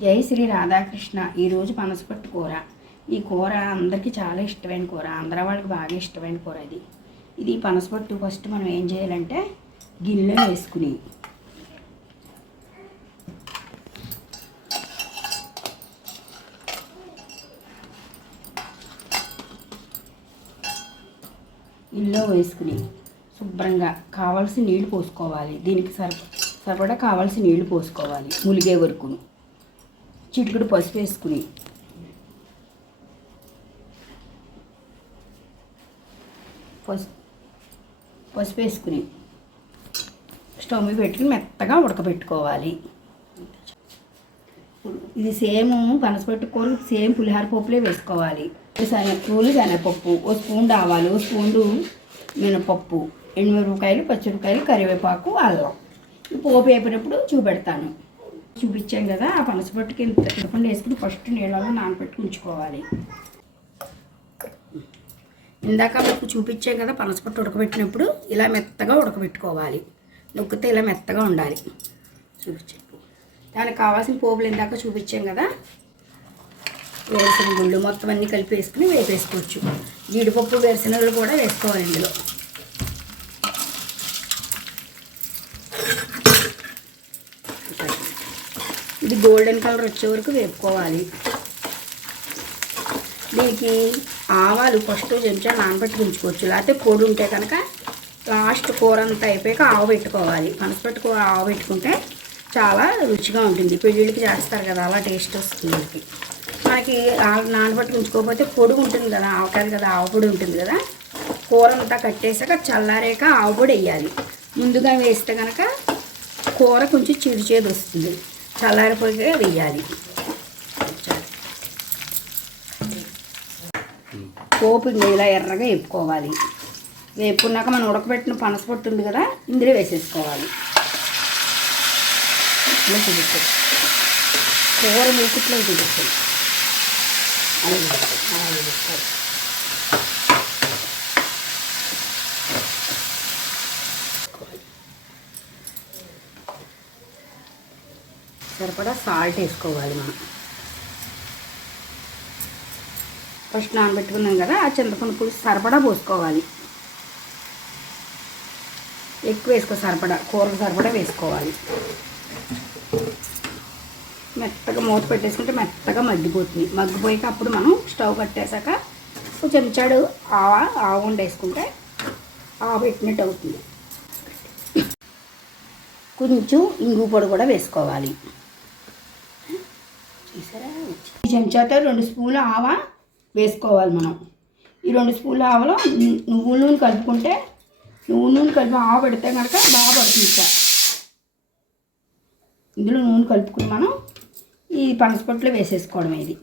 జై శ్రీ రాధాకృష్ణ. ఈరోజు పనసపట్టు కూర. ఈ కూర అందరికీ చాలా ఇష్టమైన కూర. ఆంధ్ర వాళ్ళకి బాగా ఇష్టమైన కూర ఇది. ఇది పనసపట్టు ఫస్ట్ మనం ఏం చేయాలంటే గిన్నెలో వేసుకుని. ఇల్లో వేసుకుని శుభ్రంగా కావాల్సిన నీళ్ళు పోసుకోవాలి. దీనికి సరిప సరిపడా కావాల్సిన నీళ్ళు పోసుకోవాలి. ములిగే వరకును. చిటికెడు పసుపు వేసుకుని. పసుపు పసుపు వేసుకుని. స్టవ్ మీద పెట్టుకుని మెత్తగా ఉడకబెట్టుకోవాలి. ఇది సేమ్ పనసపట్టు కూర సేమ్ పులిహార పప్పులే వేసుకోవాలి. శనగపూలు శనగపప్పు ఓ స్పూన్ ఆవాలు ఓ స్పూన్ మినపప్పు ఎండుమిరపకాయలు పచ్చిమిరపకాయలు కరివేపాకు అల్లం. పోపు వేపినప్పుడు చూపెడతాను. చూపించాం కదా ఆ పనసపట్టుకి తిరగకుండా వేసుకుని ఫస్ట్ నీళ్ళలో నానబెట్టి ఉంచుకోవాలి. ఇందాక మీకు చూపించాం కదా పనసపట్టు ఉడకబెట్టినప్పుడు ఇలా మెత్తగా ఉడకబెట్టుకోవాలి. నొక్కితే ఇలా మెత్తగా ఉండాలి. చూపించాను దానికి కావాల్సిన పోపులు ఇందాక చూపించాం కదా వేరుశనగుళ్ళు మొత్తం అన్నీ కలిపి వేసుకుని వేపేసుకోవచ్చు. జీడిపప్పు వేరుశనగలు కూడా వేసుకోవాలి ఇందులో. ఇది గోల్డెన్ కలర్ వచ్చే వరకు వేపుకోవాలి. దీనికి ఆవాలు ఫస్ట్ చెంచా నానబెట్టి ఉంచుకోవచ్చు లేకపోతే పొడి ఉంటే కనుక లాస్ట్ కూర అంతా అయిపోయాక ఆవు పెట్టుకోవాలి. పనసపెట్టు ఆవు పెట్టుకుంటే చాలా రుచిగా ఉంటుంది. పెళ్ళిళ్ళకి చేస్తారు కదా అలా టేస్ట్ వస్తుంది మనకి. మనకి ఆ- నానబెట్టి ఉంచుకోకపోతే పొడి ఉంటుంది కదా ఆవకాయలు కదా ఆవు పొడి ఉంటుంది కదా. కూర అంతా కట్టేసాక చల్లారాక ఆవు పొడి వేయాలి. ముందుగా వేస్తే కనుక కూర కొంచెం చిరు చేదు వస్తుంది. చల్లారిపోయి వేయాలి పోపు ఇలా ఎర్రగా వేపుకోవాలి. వేపుకున్నాక మనం ఉడకబెట్టిన పనసపొట్టు ఉంది కదా ఇందులో వేసేసుకోవాలి. ఇట్లా కూర మూకుట్లో చూపించాలి అలాగే చూపిస్తారు సరిపడా సాల్ట్ వేసుకోవాలి మనం. ఫస్ట్ నానబెట్టుకున్నాం కదా ఆ చింతపండు పులుసు సరిపడా పోసుకోవాలి. ఎక్కువ వేసుకో సరిపడా కూరకు సరిపడా వేసుకోవాలి. మెత్తగా మూత పెట్టేసుకుంటే మెత్తగా మగ్గిపోతుంది. మగ్గిపోయాక అప్పుడు మనం స్టవ్ కట్టేశాక ఒక చెంచాడు ఆవ ఆవు వండేసుకుంటే ఆవ పెట్టినట్టు అవుతుంది. కొంచెం ఇంగు పొడి కూడా వేసుకోవాలి. చెంచాతో రెండు స్పూన్లు ఆవ వేసుకోవాలి మనం. ఈ రెండు స్పూన్ల ఆవలో నువ్వుల నూనె కలుపుకుంటే నువ్వు నూనె కలిపి ఆవ పెడితే కనుక బాగా పడుతుంది సార్. ఇందులో నూనె కలుపుకుని మనం ఈ పనసపొట్టులో వేసేసుకోవడం ఇది.